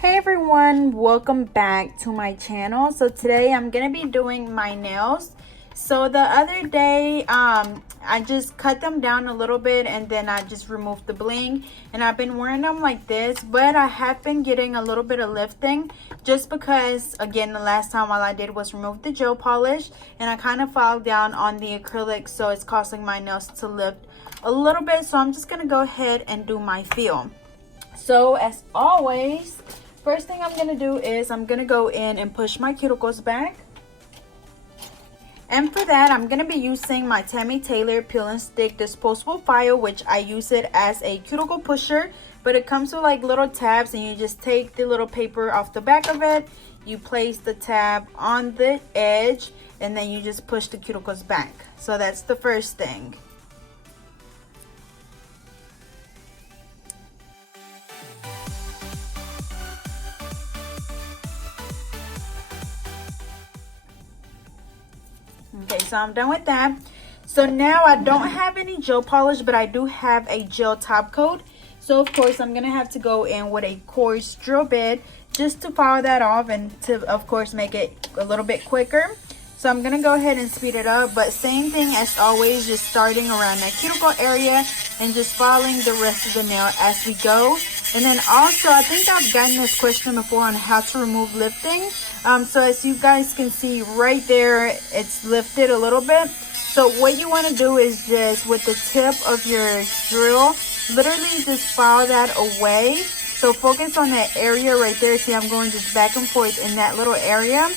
Hey everyone, welcome back to my channel. So today I'm gonna be doing my nails. So the other day I just cut them down a little bit and then I just removed the bling, and I've been wearing them like this, but I have been getting a little bit of lifting just because, again, the last time all I did was remove the gel polish and I kind of filed down on the acrylic, so it's causing my nails to lift a little bit. So I'm just gonna go ahead and do my feel. So as always, first thing I'm going to do is I'm going to go in and push my cuticles back. And for that, I'm going to be using my Tammy Taylor Peel and Stick disposable file, which I use it as a cuticle pusher. But it comes with like little tabs, and you just take the little paper off the back of it. You place the tab on the edge, and then you just push the cuticles back. So that's the first thing. Okay, so I'm done with that. So now I don't have any gel polish, but I do have a gel top coat. So of course I'm gonna have to go in with a coarse drill bit just to file that off and to of course make it a little bit quicker. So I'm gonna go ahead and speed it up, but same thing as always, just starting around that cuticle area and just filing the rest of the nail as we go. And then also, I think I've gotten this question before on how to remove lifting. So as you guys can see right there, it's lifted a little bit. So what you want to do is just with the tip of your drill, literally just file that away. So focus on that area right there. See, I'm going just back and forth in that little area.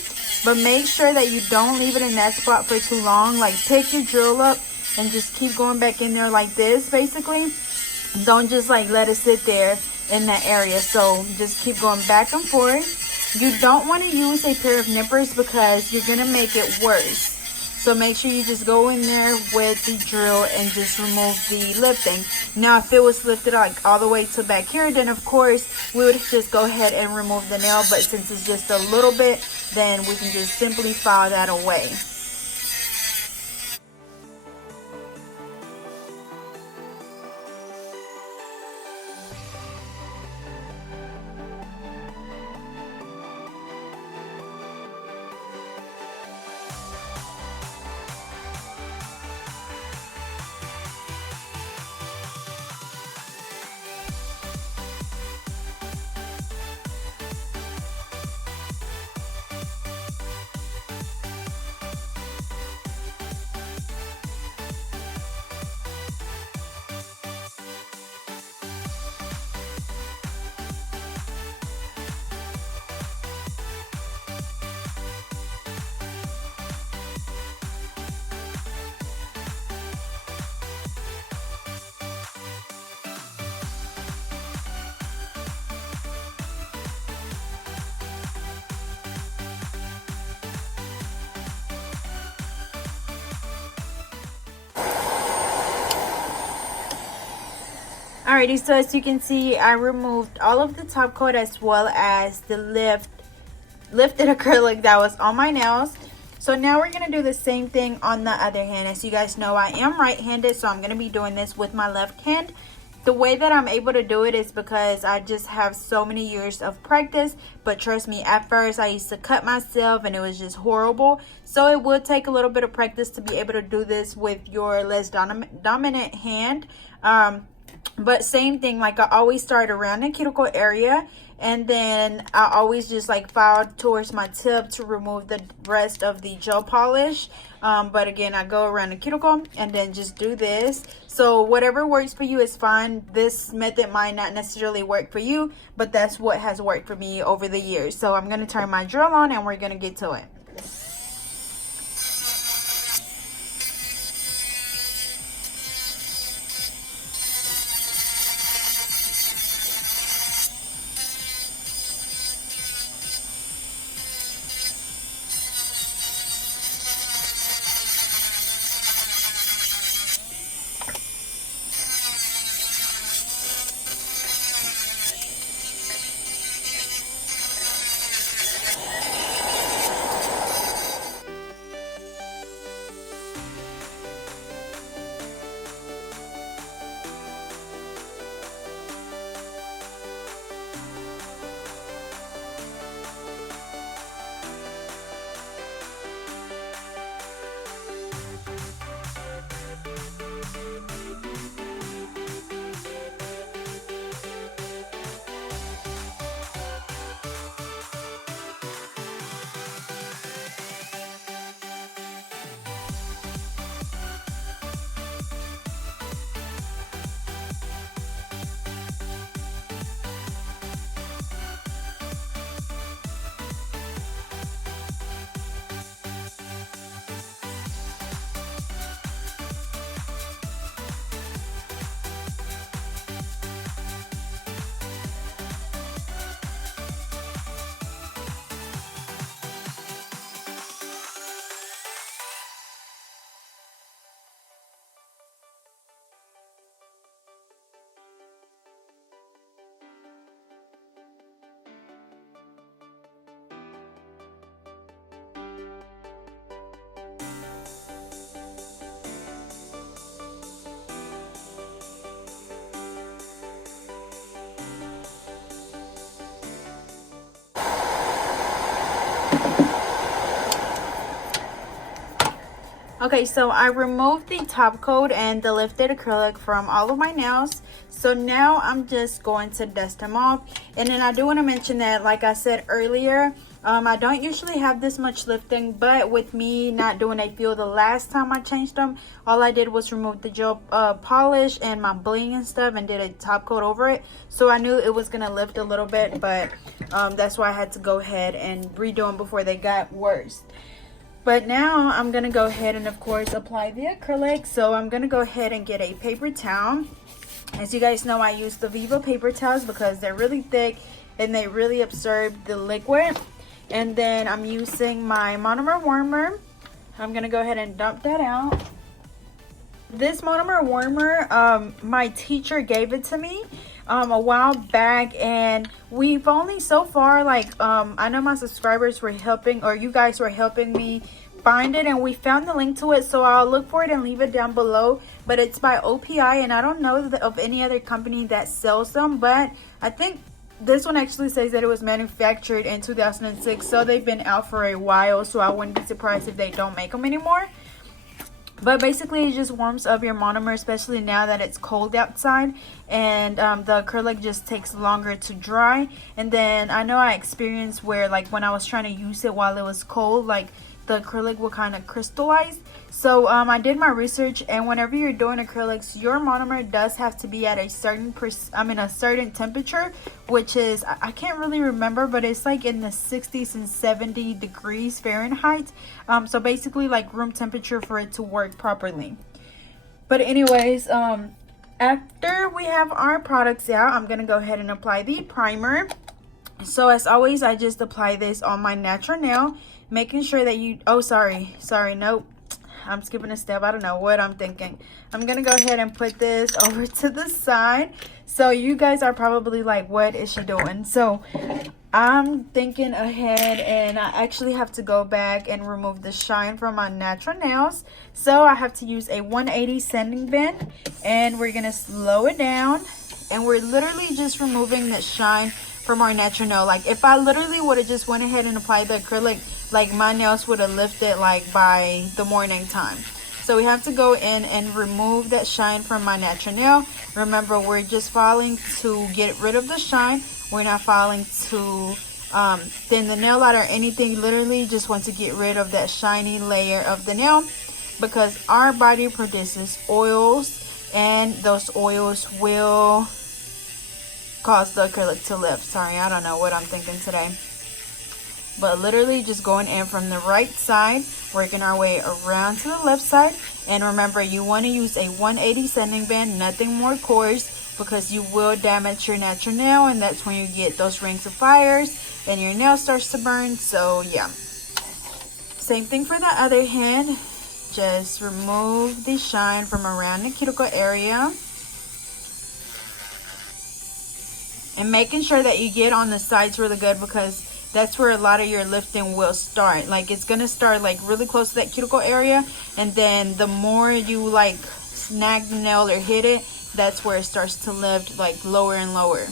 But make sure that you don't leave it in that spot for too long. Like, pick your drill up and just keep going back in there like this, basically. Don't just like let it sit there in that area. So just keep going back and forth. You don't want to use a pair of nippers because you're going to make it worse. So make sure you just go in there with the drill and just remove the lifting. Now, if it was lifted like all the way to back here, then of course we would just go ahead and remove the nail. But since it's just a little bit, then we can just simply file that away. Alrighty, so as you can see, I removed all of the top coat as well as the lifted acrylic that was on my nails. So now we're going to do the same thing on the other hand. As you guys know, I am right-handed, so I'm going to be doing this with my left hand. The way that I'm able to do it is because I just have so many years of practice. But trust me, at first I used to cut myself and it was just horrible. So it would take a little bit of practice to be able to do this with your less dominant hand. But same thing, like I always start around the cuticle area, and then I always just like file towards my tip to remove the rest of the gel polish. But again, I go around the cuticle and then just do this. So whatever works for you is fine. This method might not necessarily work for you, but that's what has worked for me over the years. So I'm going to turn my drill on and we're going to get to it. Okay, so I removed the top coat and the lifted acrylic from all of my nails. So now I'm just going to dust them off. And then I do want to mention that, like I said earlier, I don't usually have this much lifting, but with me not doing a feel the last time I changed them, all I did was remove the gel polish and my bling and stuff and did a top coat over it. So I knew it was going to lift a little bit, but that's why I had to go ahead and redo them before they got worse. But now I'm going to go ahead and, of course, apply the acrylic. So I'm going to go ahead and get a paper towel. As you guys know, I use the Viva paper towels because they're really thick and they really absorb the liquid. And then I'm using my monomer warmer. I'm going to go ahead and dump that out. This monomer warmer, my teacher gave it to me a while back, and we've only so far, like, I know my subscribers were helping, or you guys were helping me find it, and we found the link to it, so I'll look for it and leave it down below. But it's by OPI, and I don't know of any other company that sells them, but I think this one actually says that it was manufactured in 2006, so they've been out for a while, so I wouldn't be surprised if they don't make them anymore. But basically, it just warms up your monomer, especially now that it's cold outside, and the acrylic just takes longer to dry. And then I know I experienced where, like, when I was trying to use it while it was cold, like, the acrylic will kind of crystallize. So I did my research, and whenever you're doing acrylics, your monomer does have to be at a certain a certain temperature, which is, I can't really remember, but it's like in the 60s and 70 degrees Fahrenheit. So basically like room temperature for it to work properly. But anyways, after we have our products out, I'm gonna go ahead and apply the primer. So as always, I just apply this on my natural nail, making sure that you, oh, sorry, nope, I'm skipping a step. I don't know what I'm thinking. I'm gonna go ahead and put this over to the side. So you guys are probably like, what is she doing? So I'm thinking ahead, and I actually have to go back and remove the shine from my natural nails. So I have to use a 180 sanding band, and we're gonna slow it down, and we're literally just removing the shine from our natural nail. Like, if I literally would have just went ahead and applied the acrylic, like, my nails would have lifted like by the morning time. So we have to go in and remove that shine from my natural nail. Remember, we're just filing to get rid of the shine. We're not filing to thin the nail out or anything. Literally just want to get rid of that shiny layer of the nail, because our body produces oils, and those oils will cause the acrylic to lift. Sorry, I don't know what I'm thinking today. But literally just going in from the right side, working our way around to the left side. And remember, you want to use a 180 sanding band, nothing more coarse, because you will damage your natural nail, and that's when you get those rings of fires and your nail starts to burn. So yeah, same thing for the other hand. Just remove the shine from around the cuticle area, and making sure that you get on the sides really good, because that's where a lot of your lifting will start. Like, it's gonna start like really close to that cuticle area, and then the more you like snag the nail or hit it, that's where it starts to lift, like lower and lower.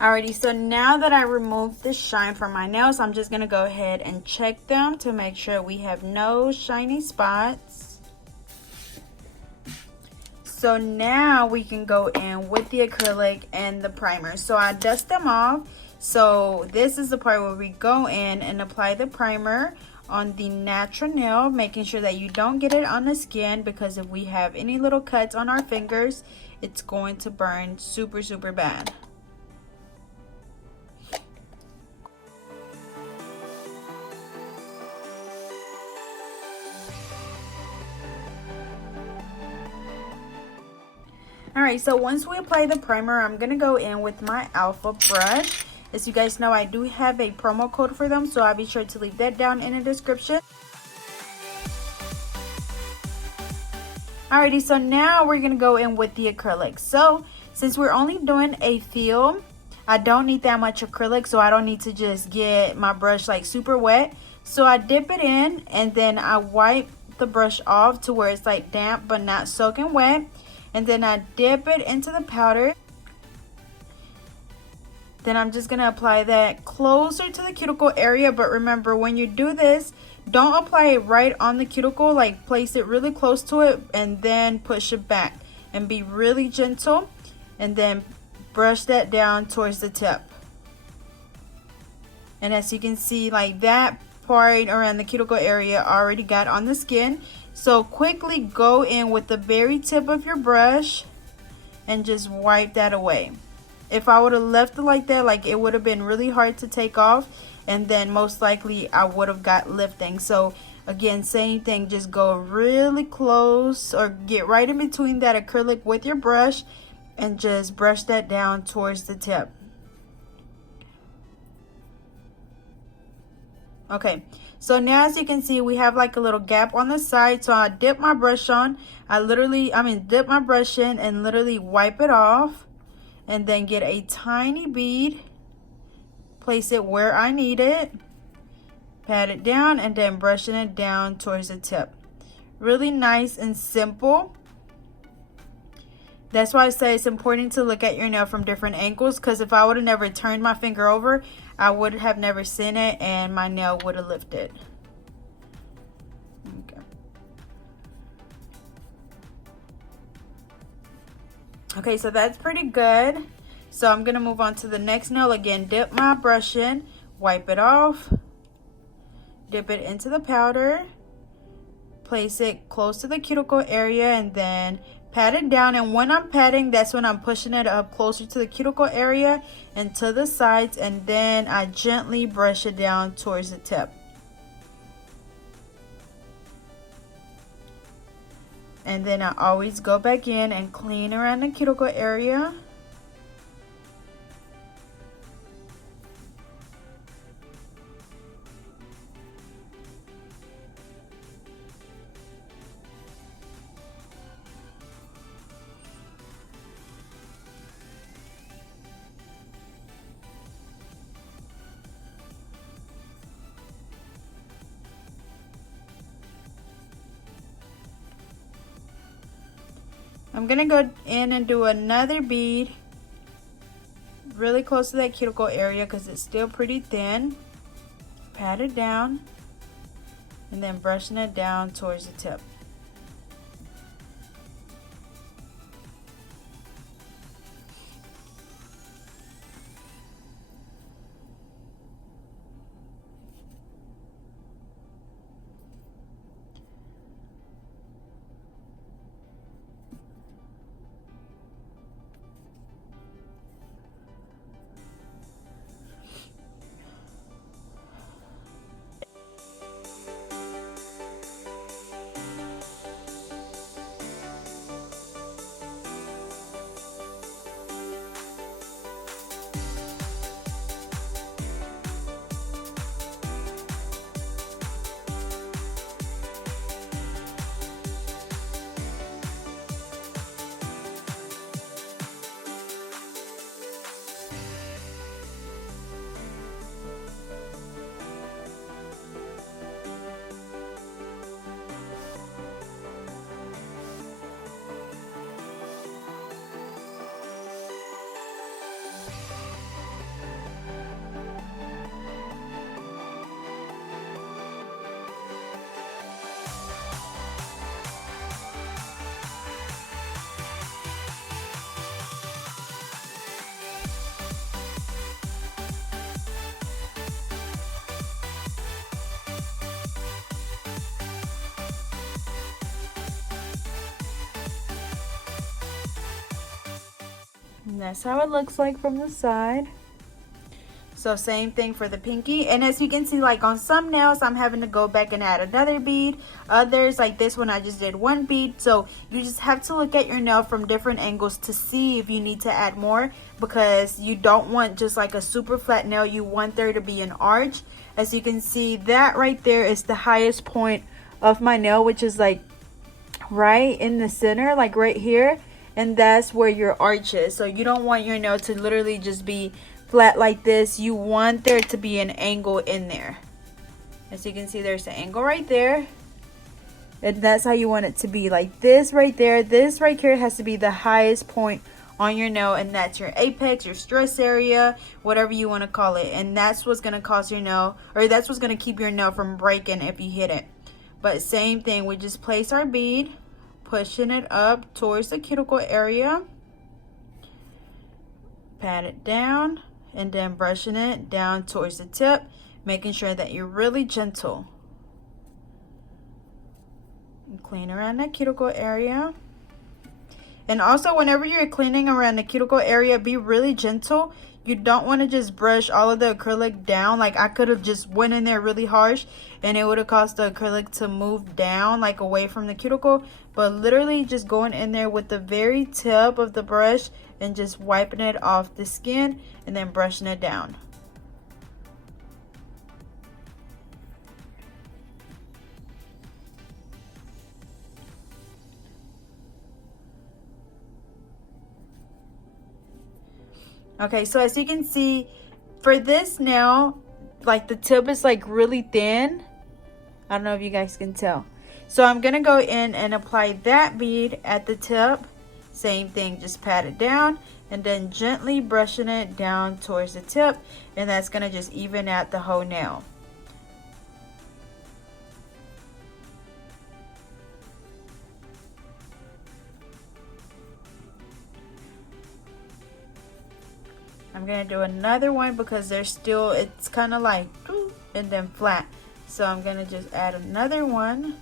Alrighty, so now that I removed the shine from my nails, I'm just gonna go ahead and check them to make sure we have no shiny spots. So now we can go in with the acrylic and the primer. So I dust them off. So this is the part where we go in and apply the primer on the natural nail, making sure that you don't get it on the skin, because if we have any little cuts on our fingers, it's going to burn super, super bad. Alright, so once we apply the primer, I'm going to go in with my alpha brush, As you guys know, I do have a promo code for them, so I'll be sure to leave that down in the description. Alrighty, so now we're gonna go in with the acrylic. So since we're only doing a feel, I don't need that much acrylic, so I don't need to just get my brush like super wet. So I dip it in and then I wipe the brush off to where it's like damp but not soaking wet, and then I dip it into the powder. Then I'm just gonna apply that closer to the cuticle area, but remember when you do this, don't apply it right on the cuticle, like place it really close to it and then push it back, and be really gentle, and then brush that down towards the tip. And as you can see, like that part around the cuticle area already got on the skin. So quickly go in with the very tip of your brush and just wipe that away. If I would have left it like that, like it would have been really hard to take off, and then most likely I would have got lifting. So again, same thing, just go really close or get right in between that acrylic with your brush and just brush that down towards the tip. Okay, so now as you can see, we have like a little gap on the side. So I dip my brush on, dip my brush in and literally wipe it off, and then get a tiny bead, place it where I need it, pat it down, and then brushing it down towards the tip. Really nice and simple. That's why I say it's important to look at your nail from different angles, because if I would have never turned my finger over, I would have never seen it and my nail would have lifted. Okay. Okay, so that's pretty good. So I'm gonna move on to the next nail. Again, dip my brush in, wipe it off, dip it into the powder, place it close to the cuticle area, and then pat it down. And when I'm patting, that's when I'm pushing it up closer to the cuticle area and to the sides, and then I gently brush it down towards the tip. And then I always go back in and clean around the cuticle area. I'm gonna go in and do another bead really close to that cuticle area because it's still pretty thin. Pat it down and then brushing it down towards the tip. And that's how it looks like from the side. So same thing for the pinky. And as you can see, like on some nails, I'm having to go back and add another bead. Others, like this one, I just did one bead. So you just have to look at your nail from different angles to see if you need to add more, because you don't want just like a super flat nail. You want there to be an arch. As you can see, that right there is the highest point of my nail, which is like right in the center, like right here. And that's where your arch is. So you don't want your nail to literally just be flat like this. You want there to be an angle in there. As you can see, there's an angle right there, and that's how you want it to be, like this right there. This right here has to be the highest point on your nail, and that's your apex, your stress area, whatever you want to call it. And that's what's going to cause your nail, or that's what's going to keep your nail from breaking if you hit it. But same thing, we just place our bead, pushing it up towards the cuticle area, pat it down, and then brushing it down towards the tip, making sure that you're really gentle. And clean around that cuticle area. And also, whenever you're cleaning around the cuticle area, be really gentle. You don't want to just brush all of the acrylic down. Like I could have just went in there really harsh and it would have caused the acrylic to move down, like away from the cuticle. But literally just going in there with the very tip of the brush and just wiping it off the skin and then brushing it down. Okay, so as you can see, for this nail, like the tip is like really thin. I don't know if you guys can tell. So I'm gonna go in and apply that bead at the tip. Same thing, just pat it down and then gently brushing it down towards the tip, and that's gonna just even out the whole nail. I'm gonna do another one because there's still, it's kind of like and then flat. So I'm gonna just add another one.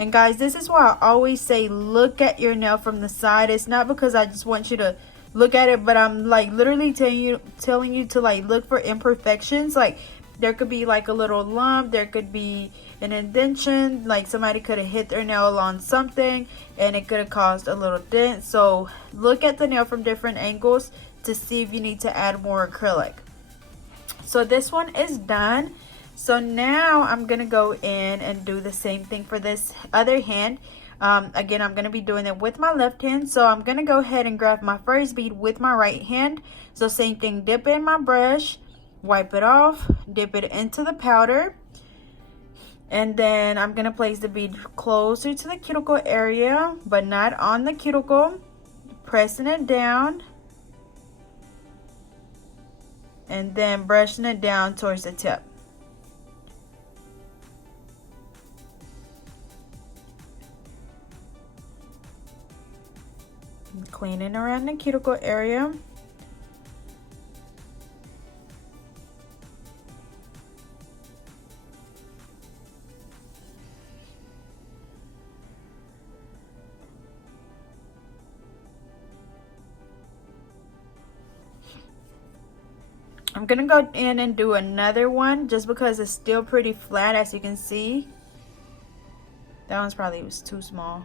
And guys, this is why I always say look at your nail from the side. It's not because I just want you to look at it, but I'm like literally telling you to like look for imperfections. Like there could be like a little lump, there could be an indentation, like somebody could have hit their nail on something and it could have caused a little dent. So look at the nail from different angles to see if you need to add more acrylic. So this one is done. So now I'm gonna go in and do the same thing for this other hand. Again, I'm gonna be doing it with my left hand. So I'm gonna go ahead and grab my first bead with my right hand. So same thing, dip in my brush, wipe it off, dip it into the powder, and then I'm gonna place the bead closer to the cuticle area, but not on the cuticle, pressing it down, and then brushing it down towards the tip. Cleaning around the cuticle area. I'm gonna go in and do another one just because it's still pretty flat, as you can see. That one's probably was too small.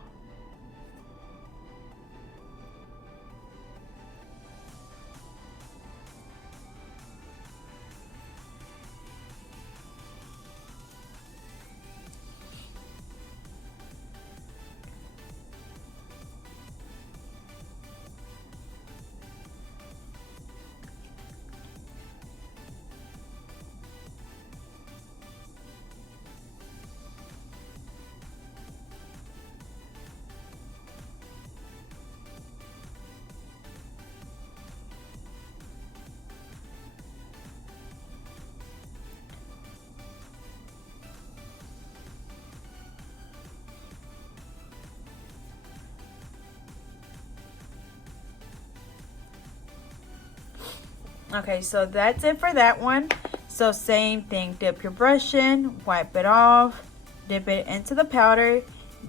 Okay, so that's it for that one. So same thing, dip your brush in, wipe it off, dip it into the powder,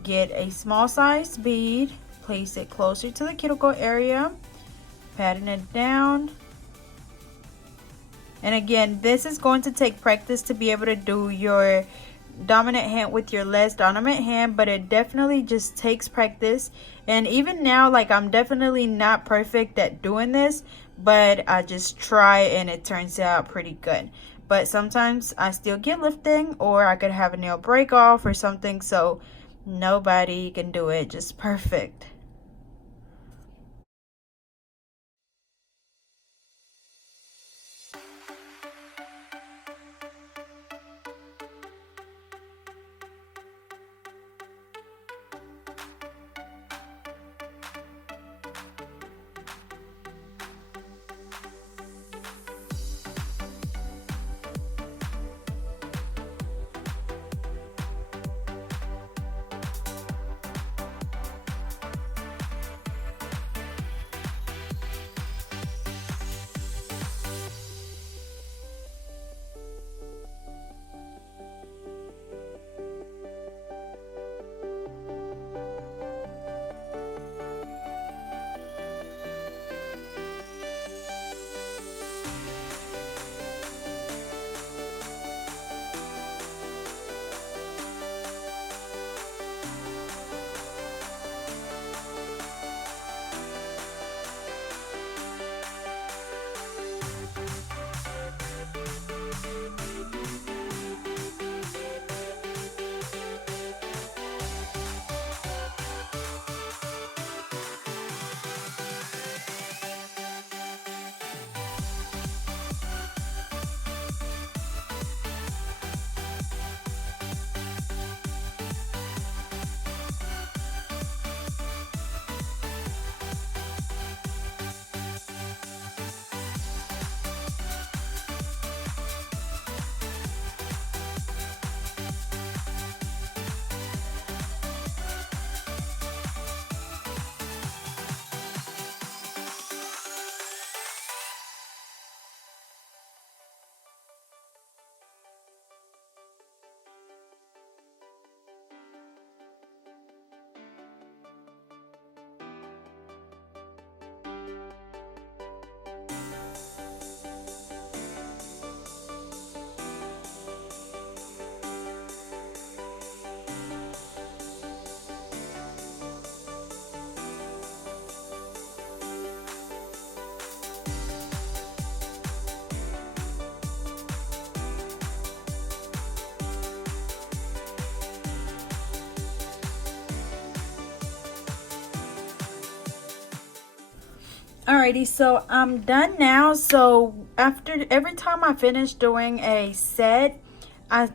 get a small size bead, place it closer to the cuticle area, patting it down, And again, this is going to take practice to be able to do your dominant hand with your less dominant hand, but it definitely just takes practice. And even now, like, I'm definitely not perfect at doing this, but I just try and it turns out pretty good. But sometimes I still get lifting, or I could have a nail break off or something, so nobody can do it just perfect. Alrighty, so I'm done now. So after every time I finish doing a set, I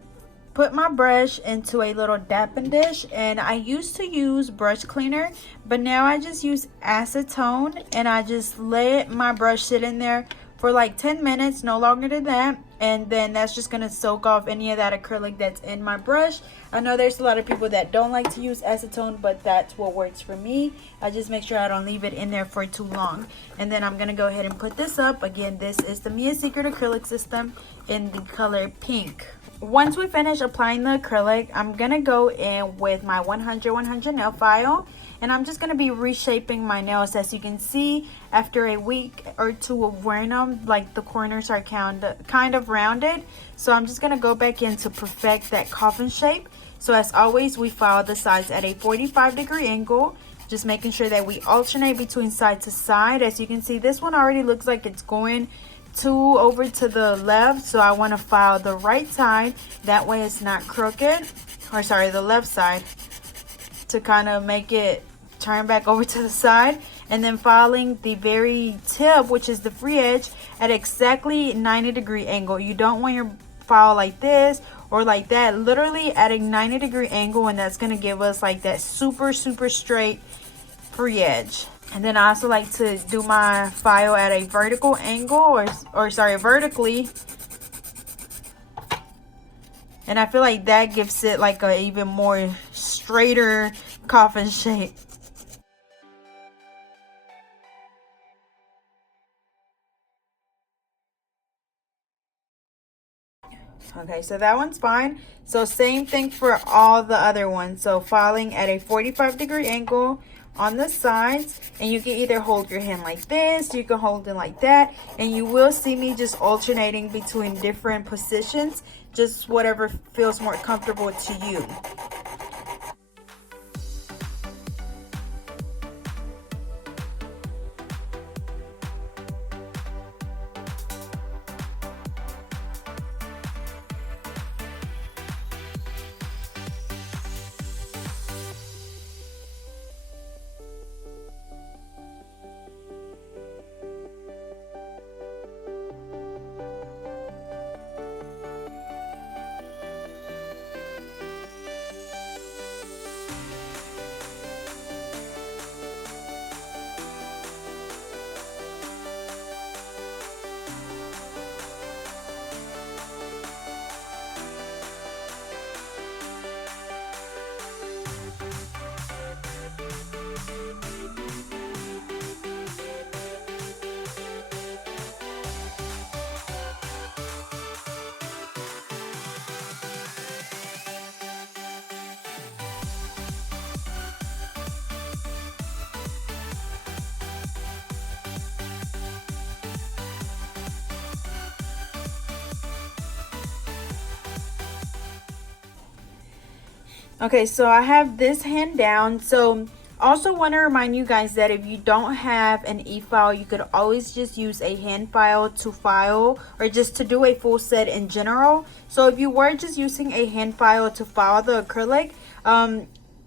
put my brush into a little dappen dish, and I used to use brush cleaner, but now I just use acetone, and I just let my brush sit in there for like 10 minutes, no longer than that, and then that's just going to soak off any of that acrylic that's in my brush. I know there's a lot of people that don't like to use acetone, but that's what works for me. I just make sure I don't leave it in there for too long. And then I'm going to go ahead and put this up. Again, this is the Mia Secret acrylic system in the color pink. Once we finish applying the acrylic, I'm going to go in with my 100 nail file, and I'm just going to be reshaping my nails. As you can see, after a week or two of wearing them, like, the corners are kind of rounded. So I'm just going to go back in to perfect that coffin shape. So as always, we file the sides at a 45-degree angle, just making sure that we alternate between side to side. As you can see, this one already looks like it's going over to the left, so I want to file the right side, that way it's not crooked, or sorry, the left side, to kind of make it turn back over to the side. And then filing the very tip, which is the free edge, at exactly 90-degree angle. You don't want your file like this or like that, literally at a 90-degree angle, and that's going to give us like that super straight free edge. And then I also like to do my file at a vertical angle, or sorry, vertically. And I feel like that gives it like a even more straighter coffin shape. Okay, so that one's fine. So same thing for all the other ones. So filing at a 45-degree angle on the sides, and you can either hold your hand like this, you can hold it like that, and you will see me just alternating between different positions, just whatever feels more comfortable to you. Okay, so I have this hand down. So also want to remind you guys that if you don't have an e-file, you could always just use a hand file to file, or just to do a full set in general. So if you were just using a hand file to file the acrylic,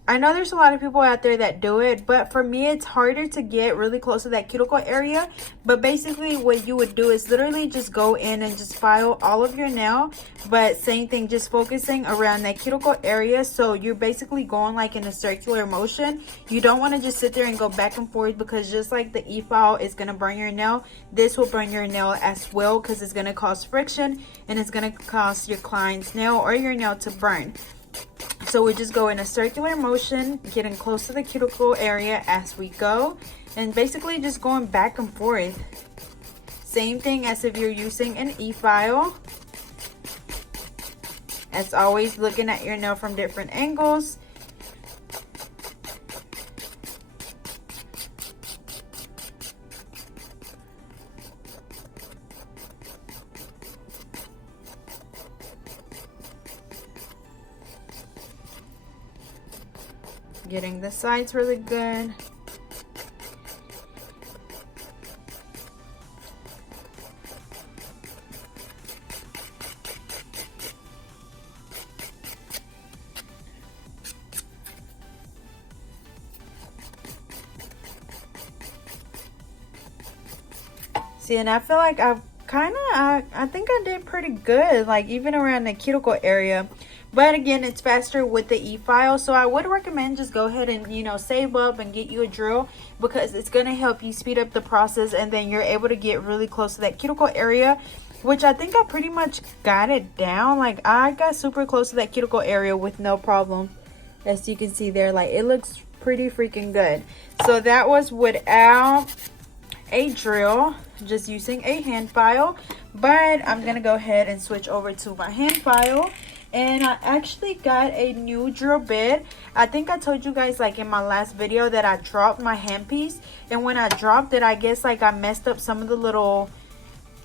I know there's a lot of people out there that do it, but for me it's harder to get really close to that cuticle area. But basically what you would do is literally just go in and just file all of your nail, but same thing, just focusing around that cuticle area. So you're basically going like in a circular motion. You don't want to just sit there and go back and forth, because just like the e-file is going to burn your nail, this will burn your nail as well, because it's going to cause friction and it's going to cause your client's nail or your nail to burn. So we just go in a circular motion, getting close to the cuticle area as we go, and basically just going back and forth. Same thing as if you're using an e-file. As always, looking at your nail from different angles. Getting the sides really good. See, and I feel like I think I did pretty good, like even around the cuticle area. But again, it's faster with the e-file, so I would recommend just go ahead and, you know, save up and get you a drill, because it's going to help you speed up the process, and then you're able to get really close to that cuticle area, which I think I pretty much got it down. Like I got super close to that cuticle area with no problem. As you can see there, like it looks pretty freaking good. So that was without a drill, just using a hand file. But I'm going to go ahead and switch over to my hand file. And I actually got a new drill bit. I think I told you guys like in my last video that I dropped my handpiece. And when I dropped it, I guess like I messed up some of the little,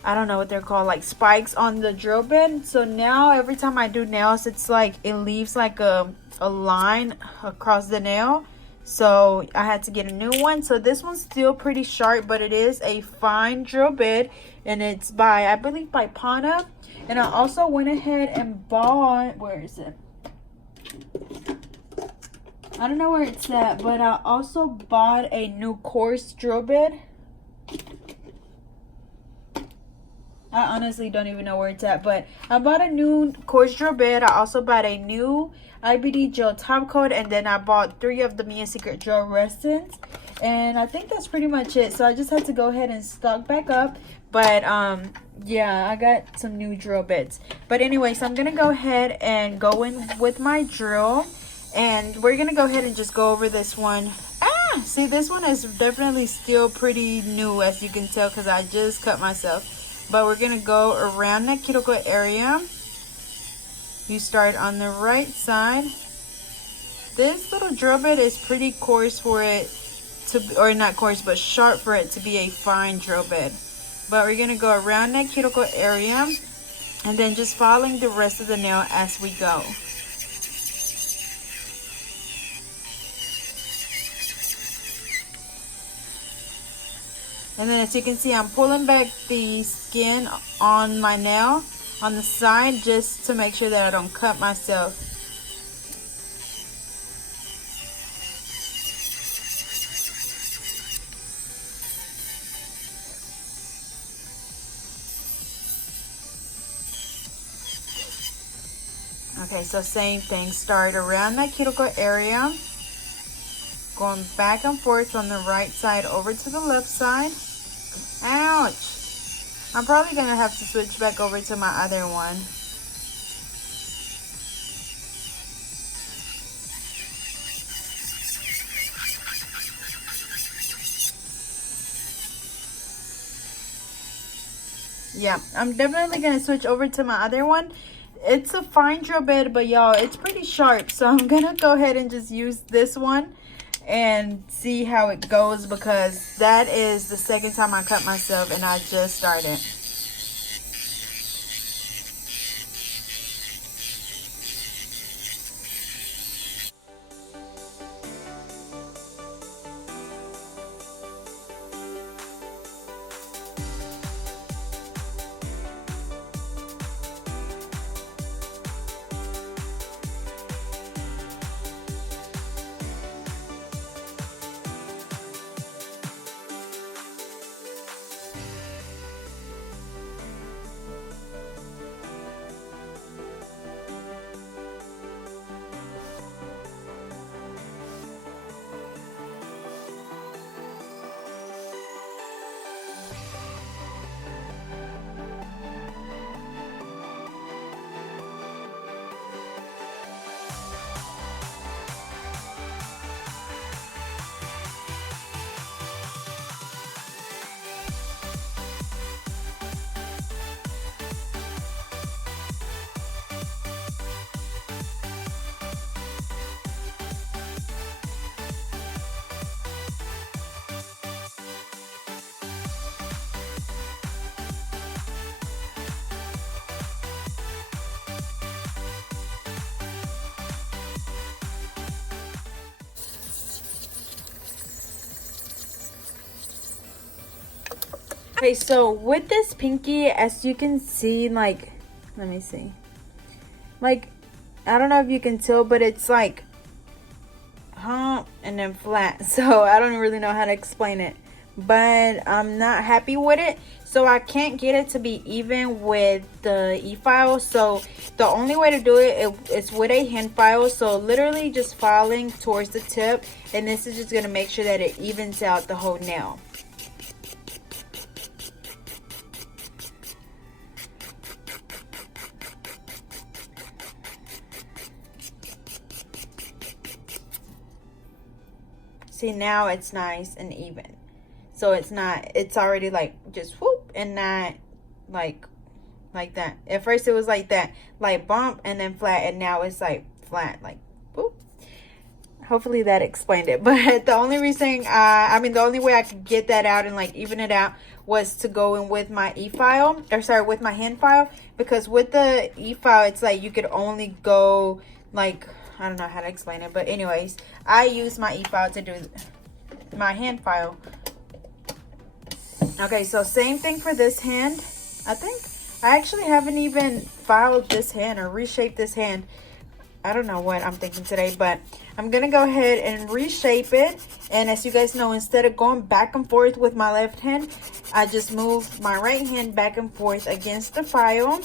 I don't know what they're called, like spikes on the drill bit. So now every time I do nails, it's like it leaves like a line across the nail. So I had to get a new one. So this one's still pretty sharp, but it is a fine drill bit. And it's by, I believe by Pana. And I also went ahead and bought, where is it? I don't know where it's at, but I also bought a new coarse drill bit. I honestly don't even know where it's at, but I bought a new coarse drill bit. I also bought a new IBD gel top coat, and then I bought 3 of the Mia Secret gel resins. And I think that's pretty much it. So I just had to go ahead and stock back up. But yeah, I got some new drill bits. But anyways, I'm gonna go ahead and go in with my drill, and we're gonna go ahead and just go over this one. See, this one is definitely still pretty new, as you can tell, because I just cut myself. But we're gonna go around the cuticle area, You start on the right side. This little drill bit is pretty coarse for it to, or not coarse, but sharp for it to be a fine drill bit. But we're gonna go around that cuticle area and then just following the rest of the nail as we go. And then as you can see, I'm pulling back the skin on my nail on the side just to make sure that I don't cut myself. Okay, so same thing, start around that cuticle area, going back and forth on the right side over to the left side. Ouch! I'm probably gonna have to switch back over to my other one. Yeah, I'm definitely gonna switch over to my other one. It's a fine drill bit, but y'all, it's pretty sharp, so I'm gonna go ahead and just use this one and see how it goes, because that is the second time I cut myself and I just started. Okay, so with this pinky, as you can see, like, let me see. Like, I don't know if you can tell, but it's like hump and then flat. So I don't really know how to explain it, but I'm not happy with it. So I can't get it to be even with the e-file. So the only way to do it is with a hand file. So literally just filing towards the tip, and this is just gonna make sure that it evens out the whole nail. See, now it's nice and even. So it's not, it's already like just whoop and not like that. At first it was like that, like bump and then flat, and now it's like flat, like whoop. Hopefully that explained it. But the only reason, the only way I could get that out and like even it out was to go in with my e-file, or sorry, with my hand file, because with the e-file, it's like you could only go like, I don't know how to explain it, but anyways, I use my e-file to do my hand file. Okay, so same thing for this hand. I think I actually haven't even filed this hand or reshaped this hand. I don't know what I'm thinking today, but I'm gonna go ahead and reshape it. And as you guys know, instead of going back and forth with my left hand, I just move my right hand back and forth against the file.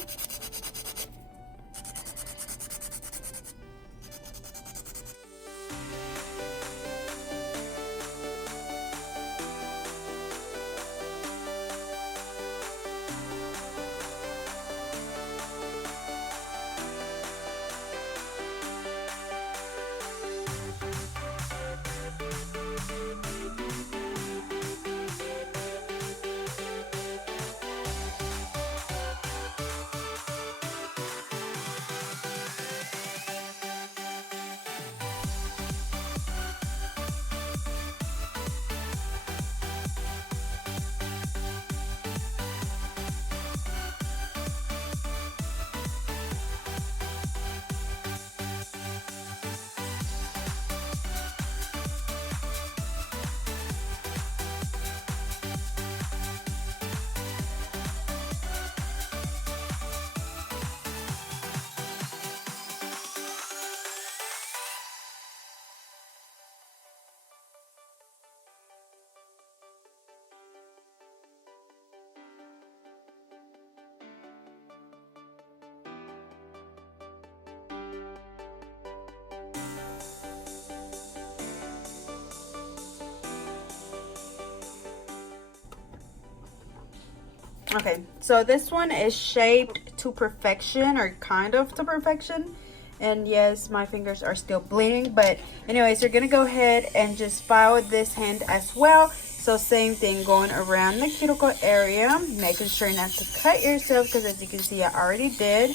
Okay, so this one is shaped to perfection, or kind of to perfection. And yes, my fingers are still bleeding, but anyways, you're gonna go ahead and just file this hand as well. So same thing, going around the cuticle area, making sure not to cut yourself, because as you can see, I already did.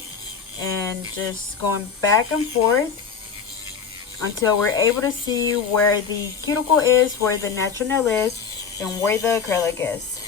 And just going back and forth until we're able to see where the cuticle is, where the natural nail is, and where the acrylic is.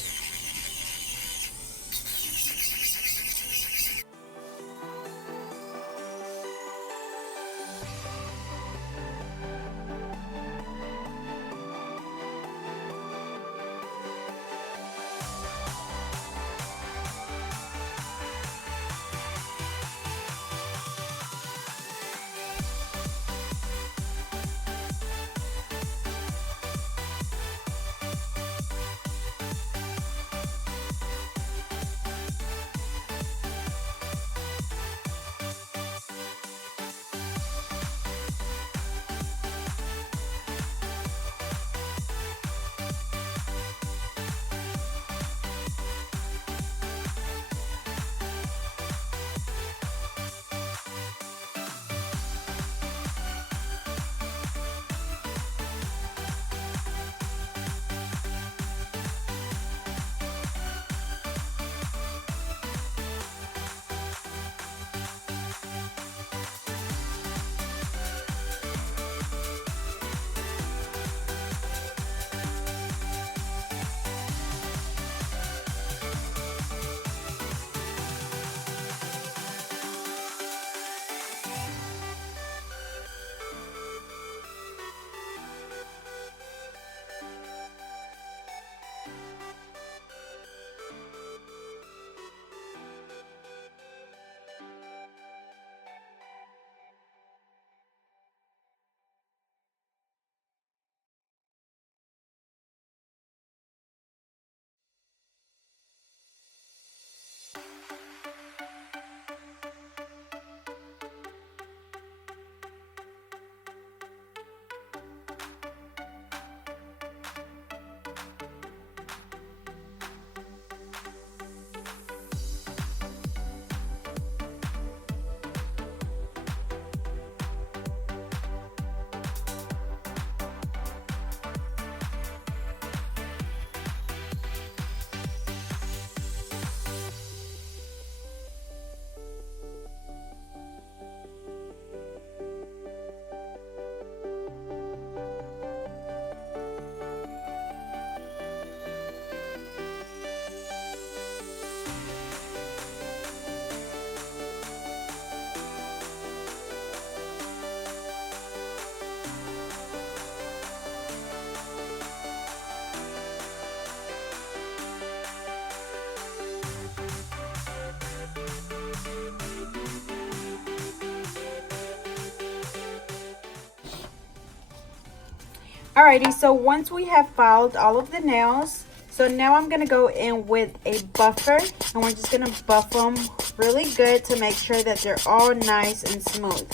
Alrighty, so once we have filed all of the nails, so now I'm going to go in with a buffer, and we're just going to buff them really good to make sure that they're all nice and smooth.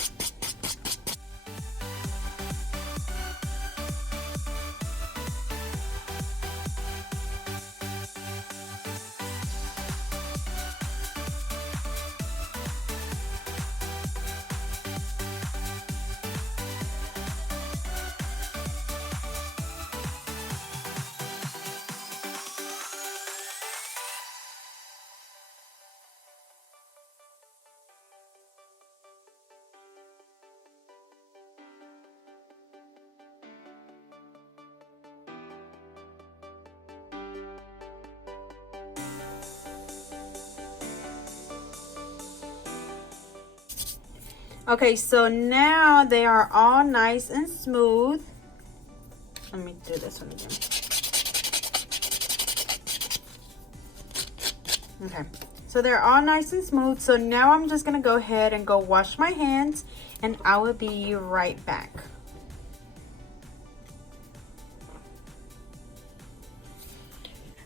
Okay, so now they are all nice and smooth. Let me do this one again. Okay, so they're all nice and smooth. So now I'm just gonna go ahead and go wash my hands, and I will be right back.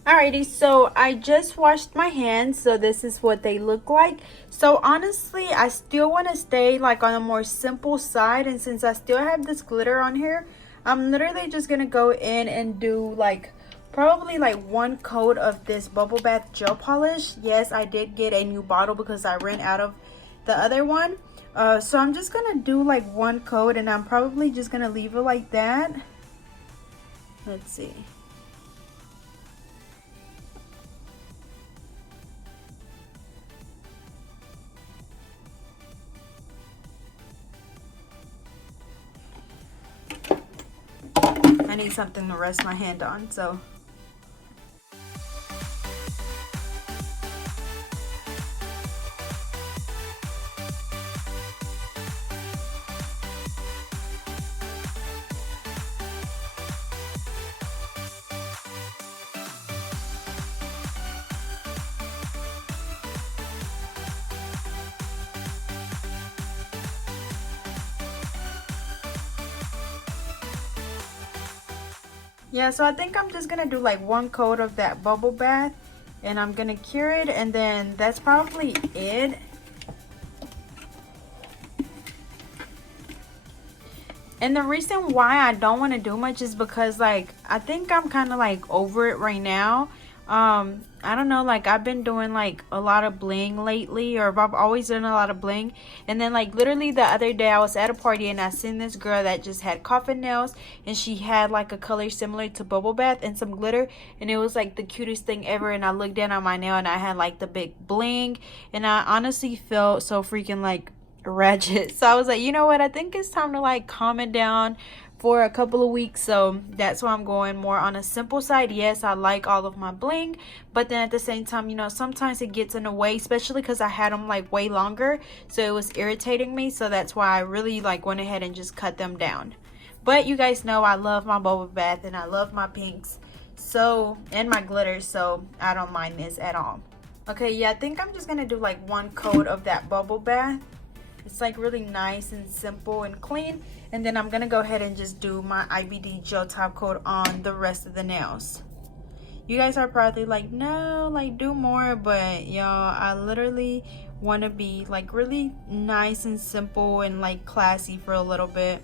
Alrighty, so I just washed my hands, so this is what they look like. So honestly, I still want to stay like on a more simple side, and since I still have this glitter on here, I'm literally just gonna go in and do like probably like 1 coat of this bubble bath gel polish. Yes, I did get a new bottle because I ran out of the other one. So I'm just gonna do like 1 coat, and I'm probably just gonna leave it like that. Let's see. I need something to rest my hand on, so. Yeah, so I think I'm just gonna do like 1 coat of that bubble bath, and I'm gonna cure it, and then that's probably it. And the reason why I don't want to do much is because like I think I'm kind of like over it right now. I don't know, like I've been doing like a lot of bling lately, or I've always done a lot of bling. And then like literally the other day I was at a party and I seen this girl that just had coffin nails, and she had like a color similar to bubble bath and some glitter, and it was like the cutest thing ever. And I looked down on my nail and I had like the big bling, and I honestly felt so freaking like ratchet. So I was like, you know what, I think it's time to like calm it down for a couple of weeks. So that's why I'm going more on a simple side. Yes, I like all of my bling, but then at the same time, you know, sometimes it gets in the way, especially because I had them like way longer, so it was irritating me. So that's why I really like went ahead and just cut them down. But you guys know I love my bubble bath and I love my pinks, so, and my glitters, so I don't mind this at all. Okay, yeah, I think I'm just gonna do like 1 coat of that bubble bath. It's like really nice and simple and clean. And then I'm gonna go ahead and just do my IBD gel top coat on the rest of the nails. You guys are probably like, no, like do more, but y'all, I literally want to be like really nice and simple and like classy for a little bit.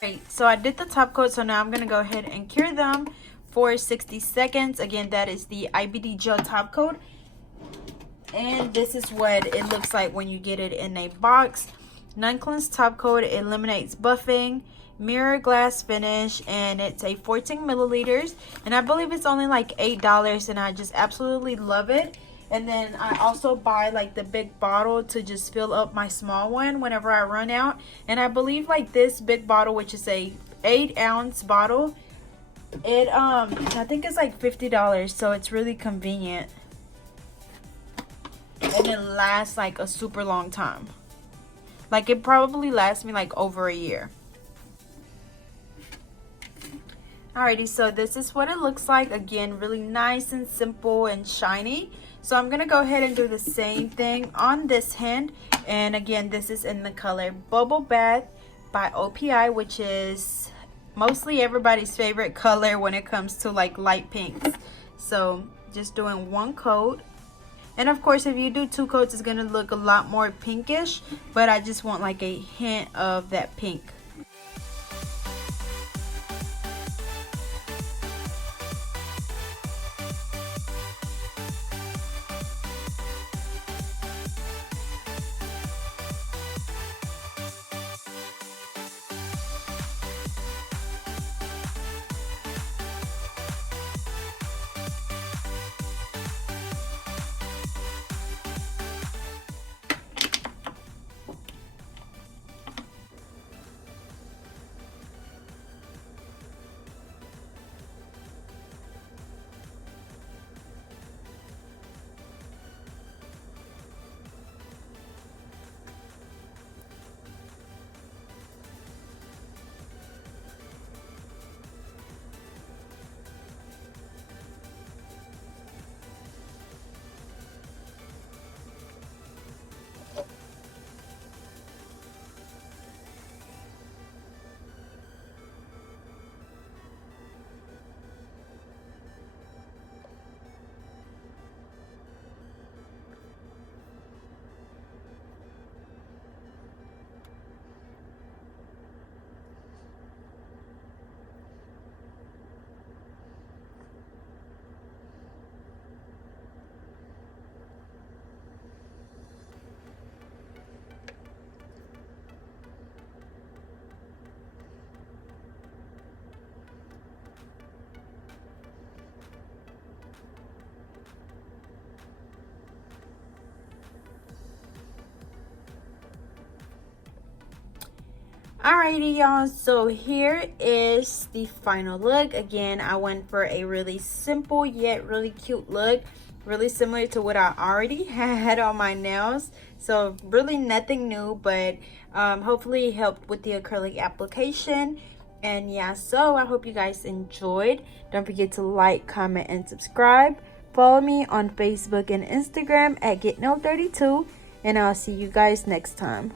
Great, so I did the top coat, so now I'm gonna go ahead and cure them for 60 seconds. Again, that is the IBD gel top coat, and this is what it looks like when you get it in a box. Non-cleanse top coat eliminates buffing, mirror glass finish, and it's a 14 milliliters, and I believe it's only like $8, and I just absolutely love it. And then I also buy like the big bottle to just fill up my small one whenever I run out. And I believe like this big bottle, which is a 8-ounce bottle, it I think it's like $50, so it's really convenient, and it lasts like a super long time. Like it probably lasts me like over a year. Alrighty, so this is what it looks like. Again, really nice and simple and shiny. So I'm gonna go ahead and do the same thing on this hand. And again, this is in the color Bubble Bath by OPI, which is mostly everybody's favorite color when it comes to like light pinks. So just doing 1 coat. And of course, if you do 2 coats, it's gonna look a lot more pinkish, but I just want like a hint of that pink. Alrighty, y'all, so here is the final look. Again, I went for a really simple yet really cute look, really similar to what I already had on my nails. So really nothing new, but hopefully it helped with the acrylic application. And yeah, so I hope you guys enjoyed. Don't forget to like, comment, and subscribe. Follow me on Facebook and Instagram at GetNail32, and I'll see you guys next time.